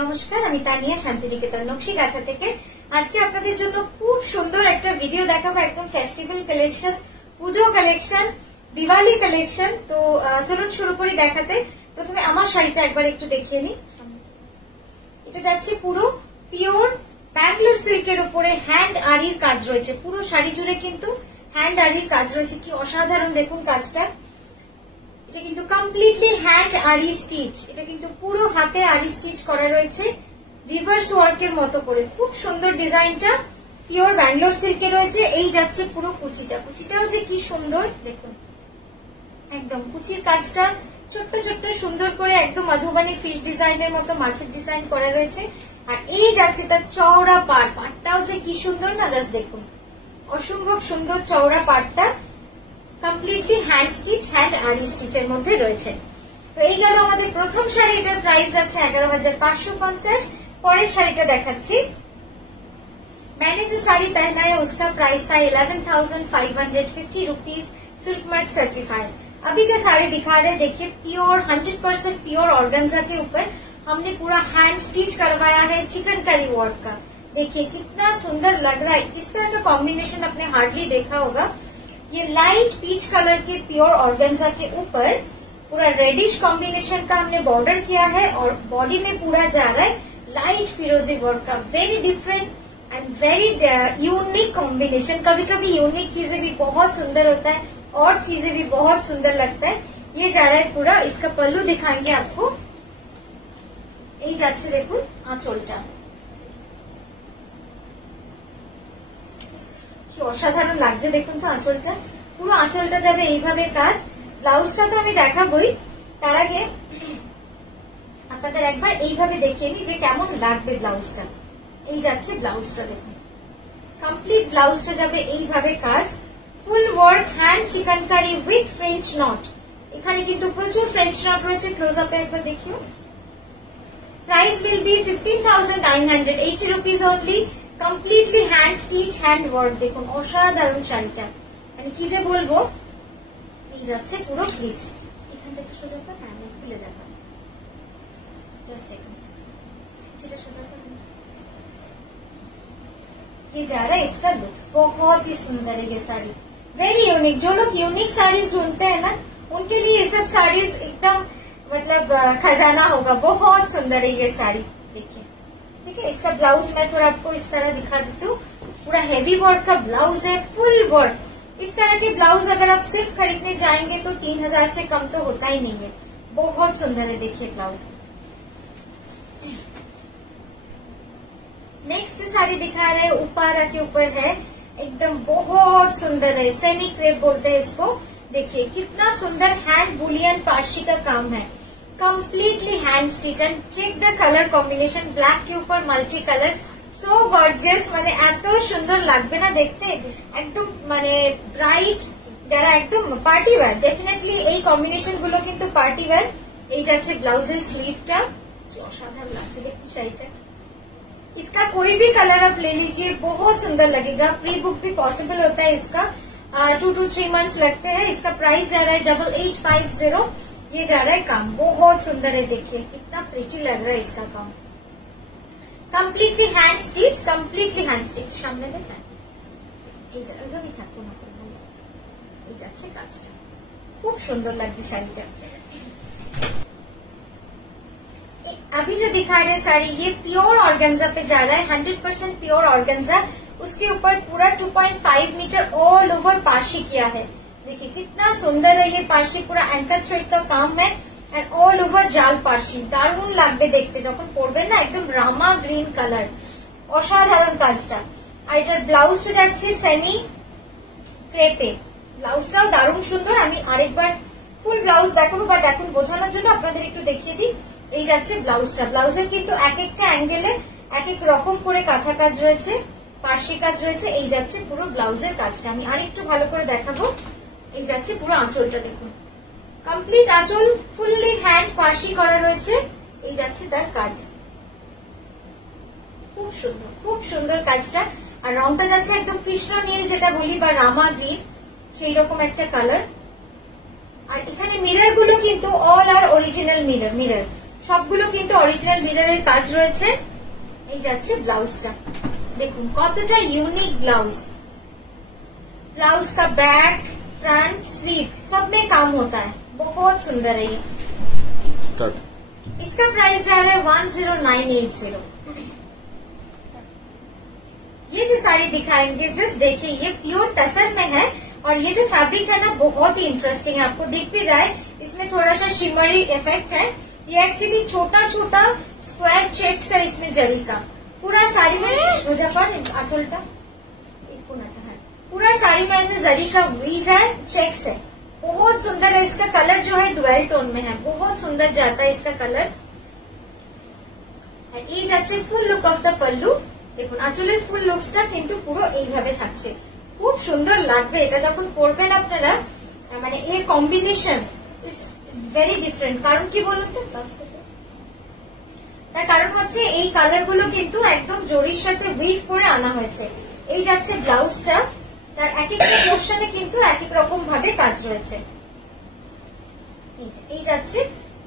নমস্কার, আমি তানিয়া শান্তিনিকেতন নকশি গাথা থেকে। আজকে আপনাদের জন্য খুব সুন্দর একটা ভিডিও দেখাবো, একদম ফেস্টিভ্যাল কালেকশন, পুজো কালেকশন, দিওয়ালি কালেকশন। তো চলুন শুরু করি দেখাতে। প্রথমে আমার শাড়িটা একবার একটু দেখিয়ে নিই। এটা যাচ্ছে পুরো পিওর ব্যাঙ্গালোর সিল্কের উপরে হ্যান্ড আরির কাজ রয়েছে। পুরো শাড়ি জুড়ে কিন্তু হ্যান্ড আরির কাজ রয়েছে। কি অসাধারণ দেখুন কাজটা। এটা কিন্তু কমপ্লিটলি হ্যান্ড আরি স্টিচ, এটা কিন্তু পুরো হাতে আরি স্টিচ করা রয়েছে রিভার্স ওয়ার্কের মতো করে। খুব সুন্দর ডিজাইনটা, পিওর ব্যাঙ্গালোর সিল্কে রয়েছে। এই যাচ্ছে পুরো কুচিটা, কুচিটাও যে কি সুন্দর দেখুন, একদম কুচির কাজটা ছোট্ট ছোট্ট সুন্দর করে একদম মধুবানী ফিশ ডিজাইনের মতো মাছের ডিজাইন করা রয়েছে। আর এই যাচ্ছে তার চওড়া পাড়, পাড়টাও যে কি সুন্দর না, জাস্ট দেখুন, অসম্ভব সুন্দর চওড়া পাড়টা, কমপ্লিটলি হ্যান্ড স্টিচ, হ্যান্ড আরি স্টিচের মধ্যে রয়েছে। তো এই গেল আমাদের প্রথম শাড়ি, এটার প্রাইস যাচ্ছে 11,550। পরের শাড়িটা দেখাচ্ছি। मैंने जो साड़ी पहना है उसका प्राइस था 11,550 रुपीज, सिल्क मार्क सर्टिफाइड। अभी जो साड़ी दिखा रहे हैं देखिए, प्योर 100% प्योर ऑर्गेन्जा के ऊपर हमने पूरा हैंड स्टिच करवाया है चिकनकारी वर्क का। देखिए कितना सुंदर लग रहा है। इस तरह का कॉम्बिनेशन आपने हार्डली देखा होगा। ये लाइट पीच कलर के प्योर ऑर्गेन्जा के ऊपर पूरा रेडिश कॉम्बिनेशन का हमने बॉर्डर किया है और बॉडी में पूरा जा रहा है लाइट फिरोजी वर्क का। Very different and very unique combination. कभी कभी यूनिक चीजें भी बहुत सुंदर होता है और चीजें भी बहुत सुंदर लगता है। ये जा रहा है पूरा। इसका पल्लू दिखाएंगे आपको। এই যাচ্ছে দেখুন আঁচলটা, কি অসাধারণ লাগছে দেখুন তো আঁচলটা। পুরো আঁচলটা যাবে এইভাবে কাজ। ব্লাউজটা তো আমি দেখাবই, তার আগে আপনাদের একবার এইভাবে দেখিয়ে নিই যে কেমন লাগবে ব্লাউজটা। এই যাচ্ছে ব্লাউজটা দেখুন, কমপ্লিট ব্লাউজটা যাবে এইভাবে কাজ। ফুল work hand chikankari with French not. এখানে কিন্তু প্রচুর ফ্রেঞ্চ নট রয়েছে। ক্লোজ আপে একবার দেখিও। Price will be 15,980 rupees only. Completely hand stitch, hand work. দেখুন অসাধারণ শাড়িটা, আমি কি যে বলবো। এই যাচ্ছে পুরো প্লিজ, এখান থেকে সোজা করে হ্যান্ড খুলে দেখা, জাস্ট দেখুন সেটা সোজা করে। ये जा रहा है इसका लुक्स, बहुत ही सुंदर है ये साड़ी, वेरी यूनिक। जो लोग यूनिक साड़ीज ढूंढते हैं ना, उनके लिए ये सब साड़ीज एकदम मतलब खजाना होगा। बहुत सुंदर है ये साड़ी। देखिए ठीक है, इसका ब्लाउज मैं थोड़ा आपको इस तरह दिखा देती हूँ। पूरा हेवी वर्क का ब्लाउज है, फुल वर्क। इस तरह के ब्लाउज अगर आप सिर्फ खरीदने जाएंगे तो 3,000 से कम तो होता ही नहीं है। बहुत सुंदर है देखिए ब्लाउज। नेक्स्ट जो साड़ी दिखा रहे हैं उपारा के ऊपर है, एकदम बहुत सुंदर है। सेमी क्रेप बोलते हैं इसको। देखिए कितना सुंदर हैंड बुलियन पार्शी का काम है, completely hand stitch. And check the colour combination, black के ऊपर मल्टी कलर, सो गॉर्जियस। মানে এত সুন্দর লাগবে না দেখতে, একদম মানে ব্রাইট, যারা একদম পার্টি ওয়্যার, ডেফিনেটলি এই কম্বিনেশন গুলো কিন্তু পার্টি ওয়্যার। এই যাচ্ছে ব্লাউজের স্লিভটা, কি অসাধারণ লাগছে দেখুন শাড়িটা। इसका कोई भी कलर आप ले लीजिए, बहुत सुंदर लगेगा। प्री बुक भी पॉसिबल होता है इसका, 2 to 3 मंथ्स लगते हैं। इसका प्राइस जा रहा है 8850। ये जा रहा है काम, बहुत सुंदर है। देखिए कितना प्रिटी लग रहा है इसका काम। Completely hand stitch, completely hand stitch. सामने देखा এইভাবেই থাকুন, এই যাচ্ছে কাজটা, খুব সুন্দর লাগছে শাড়িটা। अभी जो दिखा रहे हैं साड़ी, ये प्योर ऑर्गेन्जा पे जा रहा है, 100% प्योर ऑर्गेन्जा। उसके ऊपर पूरा 2.5 मीटर ऑल ओवर पार्शी किया है। देखिए कितना सुंदर है ये पार्शी, पूरा एंकर थ्रेड का काम है एंड ऑल ओवर जाल पार्शी। दारुण লাগবে দেখতে যখন পরবেন না, একদম রামা গ্রিন কালার, অসাধারণ কাজটা। আর এটার ব্লাউজটা যাচ্ছে সেমি ক্রেপে। ব্লাউজটাও দারুণ সুন্দর। আমি আরেকবার ফুল ব্লাউজ দেখাবো, বাট এখন বোঝানোর জন্য আপনাদের একটু দেখিয়ে দিই। এই যাচ্ছে ব্লাউজটা। ব্লাউজের কিন্তু এক একটা অ্যাঙ্গেলে এক এক রকম করে কাঁথা কাজ রয়েছে, পার্শি কাজ রয়েছে। এই যাচ্ছে পুরো ব্লাউজের কাজটা, আমি আরেকটু ভালো করে দেখাবো। এই যাচ্ছে পুরো আঁচলটা দেখুন, কমপ্লিট আঁচল ফুললি হ্যান্ড পার্শি করা রয়েছে। এই যাচ্ছে তার কাজ, খুব সুন্দর, খুব সুন্দর কাজটা। আর রংটা যাচ্ছে একদম কৃষ্ণ নীল যেটা বলি, বা রামা গ্রিন, সেই রকম একটা কালার। আর এখানে মিরর গুলো কিন্তু অল আর অরিজিনাল মিরর। সবগুলো কিন্তু অরিজিনাল মিররের কাজ রয়েছে। এই যাচ্ছে ব্লাউজটা, দেখুন কতটা ইউনিক ব্लाउज। ब्लाउज का बैक फ्रंट स्लीव सब में काम होता है, बहुत सुंदर है ये। इसका प्राइस जा रहा है 10980। ये जो साड़ी दिखाएंगे जस्ट देखिए, ये प्योर तसर में है और ये जो फैब्रिक है ना बहुत ही इंटरेस्टिंग है, आपको दिख भी रहा है इसमें थोड़ा सा शिमरी इफेक्ट है। ये एक्चुअली छोटा छोटा स्क्वायर चेक्स है इसमें जरी का। पूरा साड़ी में आंचलटा पूरा साड़ी में ऐसे जरी का वीव है, चेक्स है, बहुत सुंदर है। इसका कलर जो है डुअल टोन में है, बहुत सुंदर जाता है इसका कलर। এই যাচ্ছে ফুল লুক অফ দ্য পল্লু। দেখুন আঁচলের ফুল লুকসটা কিন্তু পুরো এইভাবে থাকছে, খুব সুন্দর লাগবে এটা যখন পরবেন আপনারা। মানে এর কম্বিনেশন ইটস ভেরি ডিফারেন্ট। কারণ কি বলুন তো, তার কারণ হচ্ছে এই কালার গুলো কিন্তু একদম জরির সাথে উইভ করে আনা হয়েছে। এই যাচ্ছে ব্লাউজটা, তার এক একটা পোর্শনে কিন্তু এক এক রকম ভাবে কাজ রয়েছে। এই যাচ্ছে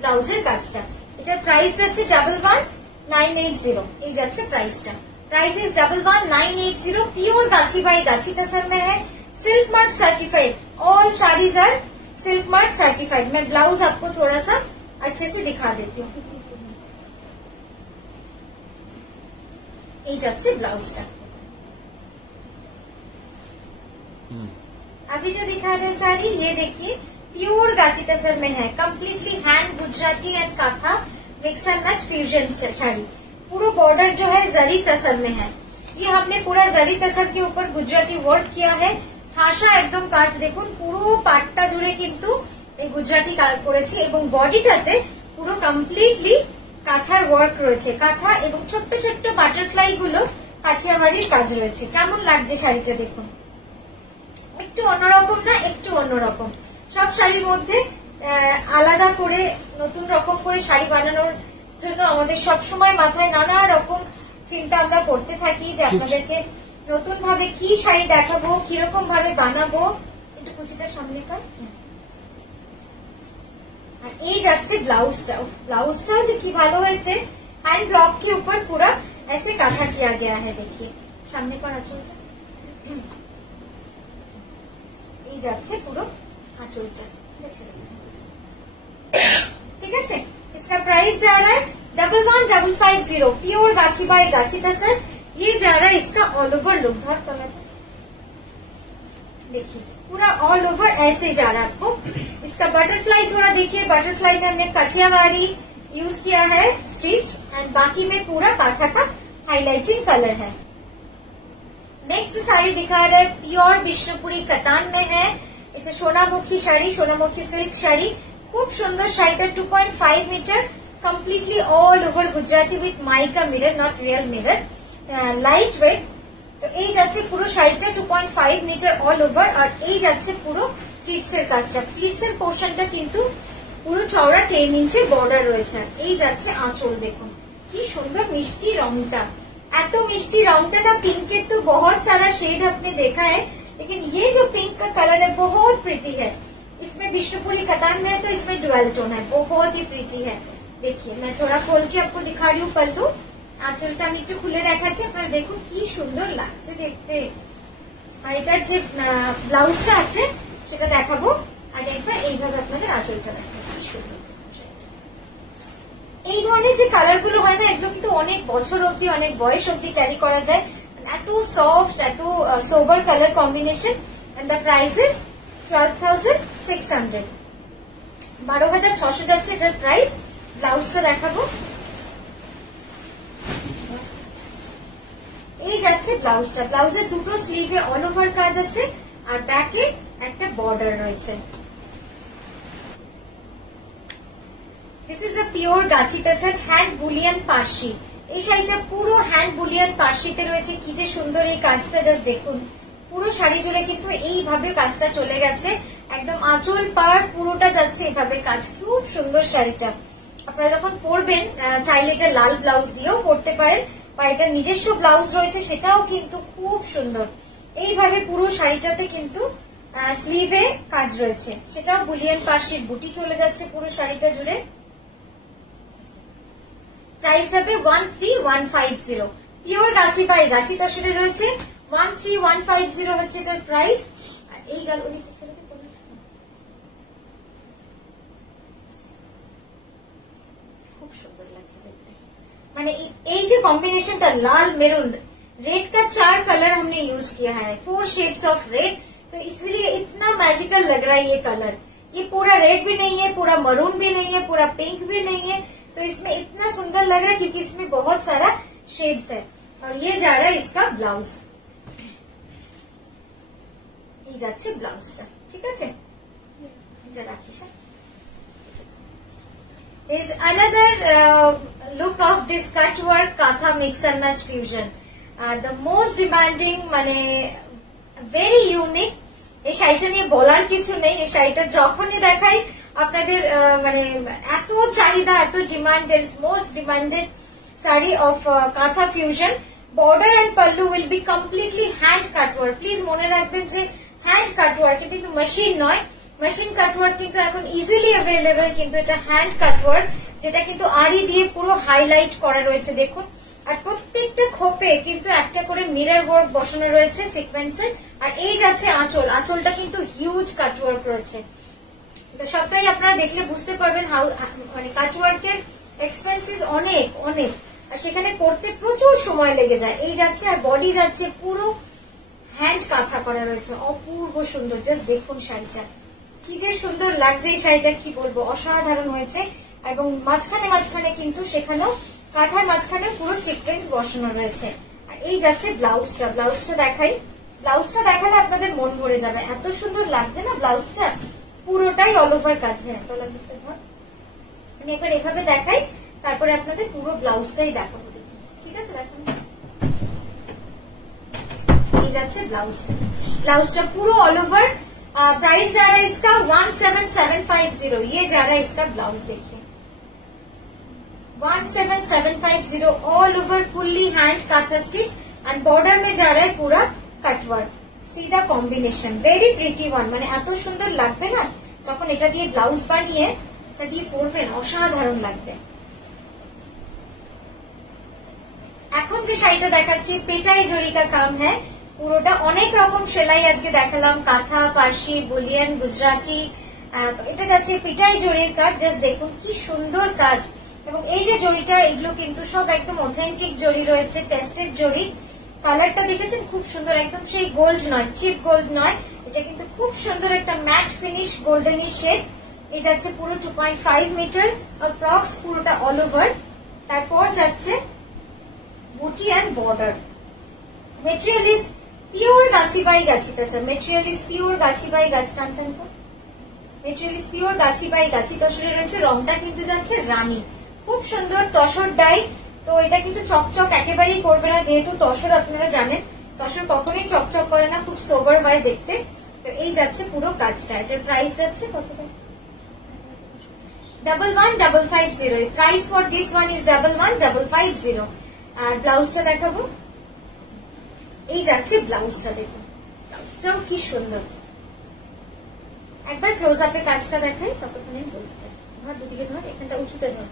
ব্লাউজের কাজটা, এটার প্রাইস যাচ্ছে 11980। এই যাচ্ছে প্রাইসটা, price is 11980। Pure gachhi by gachhi tussar में है, silk mark certified, all saris are silk mark certified. मैं ब्लाउज आपको थोड़ा सा अच्छे से दिखा देती हूँ। এই যাচ্ছে ব্লাউজটা। अभी जो दिखा रहे साड़ी ये देखिए प्योर गाछी तसर में है, completely hand Gujarati and kantha mix and match fusion sari. पूरा बॉर्डर जो है जरी तसर में है, ये हमने पूरा जरी तसर के ऊपर गुजराती वर्क किया है। ঠাসা একদম কাজ দেখুন, পুরো পাটটা জুড়ে কিন্তু এই গুজরাটি কাজ করেছি এবং বডিটাতে পুরো কমপ্লিটলি কাঁথার ওয়ার্ক রয়েছে। কাঁথা এবং ছোট্ট ছোট্ট বাটারফ্লাই গুলো কাঠিয়াবাড়ির কাজ রয়েছে। কেমন লাগছে শাড়িটা দেখুন, একটু অন্যরকম না, একটু অন্যরকম। সব শাড়ির মধ্যে আলাদা করে নতুন রকম করে শাড়ি বানানোর জন্য আমাদের সবসময় মাথায় নানা রকম চিন্তা আমরা করতে থাকি যে আপনাদেরকে নতুন ভাবে কি শাড়ি দেখাবো, কিরকম ভাবে বানাবো। একটু কুচিটার সামনে কর। আর এই যাচ্ছে ব্লাউজটা, ব্লাউজটাও যে কি ভালো হয়েছে। हैंड ब्लॉक के ऊपर पूरा ऐसे काथा किया गया है, देखिए सामने पर आंचलটা। এই যাচ্ছে পুরো आंचलটা, ठीक है। इसका प्राइस जा रहा है 11550। प्योर गाछी बाई गाछी तसर। ये जा रहा है इसका ऑल ओवर लुक। देखिए पूरा ऑल ओवर ऐसे जा रहा है आपको। इसका बटरफ्लाई थोड़ा देखिए, बटरफ्लाई में हमने कठियावाड़ी यूज किया है स्टिच एंड बाकी में पूरा काथा का हाईलाइटिंग कलर है। नेक्स्ट साड़ी दिखा रहा है प्योर विष्णुपुरी कतान में है। इसे सोनामुखी शाड़ी, सोनामुखी सिल्क शाड़ी, खूब सुंदर शाड़ीटा 2.5 metre, completely all over Gujarati with mica mirror, not real mirror, light weight. तो এই যাচ্ছে পুরো শাড়িটা 2.5 মিটার অল ওভার। আর এই যাচ্ছে পুরো প্লিটসের কাজটা, প্লিটসের পোর্শনটা কিন্তু পুরো চওড়া 10 ইঞ্চের বর্ডার রয়েছে। এই যাচ্ছে আঁচল, দেখুন কি সুন্দর মিষ্টি রংটা। এত মিষ্টি রংটা ना, पिंक तो बहुत सारा शेड आपने देखा है, लेकिन ये जो पिंक का कलर है बहुत प्रिटी है। इसमें विष्णुपुरी कतान में है तो इसमें डुअल टोन है, बहुत ही प्रिटी है। देखिए मैं थोड़ा खोल के आपको दिखा रही हूँ पल्लू। আঁচলটা আমি একটু খুলে দেখাচ্ছি, আপনারা দেখুন কি সুন্দর লাগছে দেখতে। আর এটার যে ব্লাউজটা আছে সেটা দেখাবো, আগে একবার এইভাবে আপনাদের আঁচলটা দেখাবো। কি সুন্দর এই ধরনের যে কালার গুলো হয় না, এগুলো কিন্তু অনেক বছর অব্দি, অনেক বয়স অব্দি ক্যারি করা যায়। এত সফট, এত sober colour combination. And the price is 12,600, 12,600 যাচ্ছে এটার প্রাইস। ব্লাউজটা দেখাবো, এই যাচ্ছে ব্লাউজটা। ব্লাউজের দুটো স্লিভে অল ওভার কাজ আছে আর ব্যাকে একটা বর্ডার রয়েছে। This is a pure Gachhi তাসার hand Boolean Parsi. এই শাড়িটা পুরো হ্যান্ড বুলিয়ান পার্সিতে রয়েছে। কি যে সুন্দর এই কাজটা, জাস্ট দেখুন পুরো শাড়ি জুড়ে কিন্তু এইভাবে কাজটা চলে গেছে। একদম আঁচল পাড় পুরোটা যাচ্ছে এইভাবে কাজ। খুব সুন্দর শাড়িটা, আপনারা যখন পরবেন চাইলে এটা লাল ব্লাউজ দিয়েও পরতে পারেন, বা এটা নিজস্ব ব্লাউজ রয়েছে সেটাও কিন্তু খুব সুন্দর। এইভাবে পুরো শাড়িটাতে কিন্তু স্লিভে কাজ রয়েছে, সেটাও বুলিয়ান পার্সির বুটি চলে যাচ্ছে পুরো শাড়িটা জুড়ে। প্রাইস হবে 13150। পিওর গাছি বাই গাছি তসরে রয়েছে 13150 হচ্ছে এটার প্রাইস। আর এই গেল ওদিকটা ছেড়ে দিই, খুব সুন্দর লাগছে দেখতে। মানে এই যে कॉम्बिनेशनটা लाल मेरून रेड का 4 कलर हमने यूज किया है, 4 शेड्स ऑफ रेड, तो इसलिए इतना मैजिकल लग रहा है ये कलर। ये पूरा रेड भी नहीं है, पूरा मरून भी नहीं है, पूरा पिंक भी नहीं है, तो इसमें इतना सुंदर लग रहा है क्योंकि इसमें बहुत सारा शेड्स है। और ये जा रहा है इसका ब्लाउज, ये যাচ্ছে ব্লাউজটা, ঠিক আছে? যা রাখিস। Is another look of this cut work Katha mix and match fusion, the most demanding, মানে very unique। এই শাড়িটা নিয়ে বলার কিছু নেই, এই শাড়িটা যখনই দেখাই আপনাদের মানে এত চাহিদা, এত demand, there is most demanded saree of Katha fusion। border and pallu will be completely hand cut work। Please মনে রাখবেন যে হ্যান্ড কাট ওয়ার্ক, কিন্তু মেশিন নয়। মেশিন কাট ওয়ার্ক কিন্তু এখন ইজিলি অ্যাভেলেবেল, কিন্তু এটা হ্যান্ড কাট ওয়ার্ক, যেটা কিন্তু আড়ি দিয়ে পুরো হাইলাইট করা রয়েছে দেখুন। আর প্রত্যেকটা খোপে কিন্তু একটা করে মিরর ওয়ার্ক বসানো রয়েছে সিকোয়েন্সের। আর এই যাচ্ছে আঁচল, আঁচলটা কিন্তু হিউজ কাট ওয়ার্ক রয়েছে। তো সবটাই আপনারা দেখলে বুঝতে পারবেন হাউ, মানে কাট ওয়ার্কের এক্সপেন্সিস অনেক অনেক, আর সেখানে করতে প্রচুর সময় লেগে যায়। এই যাচ্ছে, আর বডি যাচ্ছে পুরো হ্যান্ড কাঁথা করা রয়েছে, অপূর্ব সুন্দর। জাস্ট দেখুন শাড়িটা কি যে সুন্দর লাগছে, এই শাড়িটা কি বলবো, অসাধারণ হয়েছে। এবং মাঝখানে মাঝখানে কিন্তু সেখানেও কাঁথার মাঝখানে পুরো সিকোয়েন্স বসানো রয়েছে। আর এই যাচ্ছে ব্লাউজটা, ব্লাউজটা দেখাই। ব্লাউজটা দেখালে আপনাদের মন ভরে যাবে, এত সুন্দর লাগছে না ব্লাউজটা, পুরোটাই অল ওভার কাজ। হ্যাঁ আমি একবার এভাবে দেখাই, তারপরে আপনাদের পুরো ব্লাউজটাই দেখাবো, ঠিক আছে? দেখুন এই যাচ্ছে ব্লাউজটা, ব্লাউজটা পুরো অল ওভার। प्राइस जा रहा है इसका 17750। ये जा रहा है इसका ब्लाउज, देखिए 17750 all over fully hand kantha stitch, and border में जा रहा है पूरा कटवर्क। सीधा कॉम्बिनेशन, वेरी प्रिटी वन। মানে এত সুন্দর লাগবে না যখন এটা দিয়ে ব্লাউজ বানিয়ে এটা দিয়ে পরবেন, অসাধারণ লাগবে। এখন যে শাড়িটা দেখাচ্ছি পেটাই জরি কা কাম হ্যাঁ, পুরোটা অনেক রকম সেলাই আজকে দেখালাম, কাঁথা, পার্সি, বুলিয়ান, গুজরাটি। তো এটা যাচ্ছে পিটাই জরির কাজ, জাস্ট দেখুন কি সুন্দর কাজ। এবং এই যে জরিটা, এগুলো কিন্তু সব একদম অথেন্টিক জরি রয়েছে, টেস্টেড জরি। কালারটা দেখেছেন খুব সুন্দর, একদম সেই গোল্ড নয়, চিপ গোল্ড নয়, এটা কিন্তু খুব সুন্দর একটা ম্যাট ফিনিশ গোল্ডেনিশ শেড। এই যাচ্ছে পুরো 2.5 মিটার অ্যাপ্রক্স, পুরোটা অল ওভার। তারপর যাচ্ছে বুটি and border. Material is pure Gachhi by গাছিতে sir, material is pure Gachhi by Gachhi, টান টান কর, material is pure Gachhi by Gachhi তসরে রয়েছে। রংটা কিন্তু যাচ্ছে রানী, খুব সুন্দর তসর ডাই। তো এটা কিন্তু চকচক একেবারেই করবে না, যেহেতু তসর আপনারা জানেন তসর কখনোই চকচক করে না, খুব সোবার হয় দেখতে। তো এই যাচ্ছে পুরো কাজটা, এটার প্রাইস যাচ্ছে কত? 11550। Price for this one is 11550। আর ব্লাউজটা দেখাবো, এই যাচ্ছে ব্লাউজটা, দেখুন ব্লাউজটাও কি সুন্দর। একবার ক্লোজ আপে কাজটা দেখাই, ততক্ষণে বলতে ধর, দুদিকে ধর, এখানটা উঁচুতে ধর।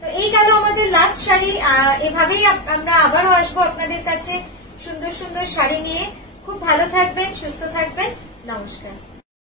তো এই গেল আমাদের লাস্ট শাড়ি। এভাবেই আমরা আবারও আসবো আপনাদের কাছে সুন্দর সুন্দর শাড়ি নিয়ে। খুব ভালো থাকবেন, সুস্থ থাকবেন, নমস্কার।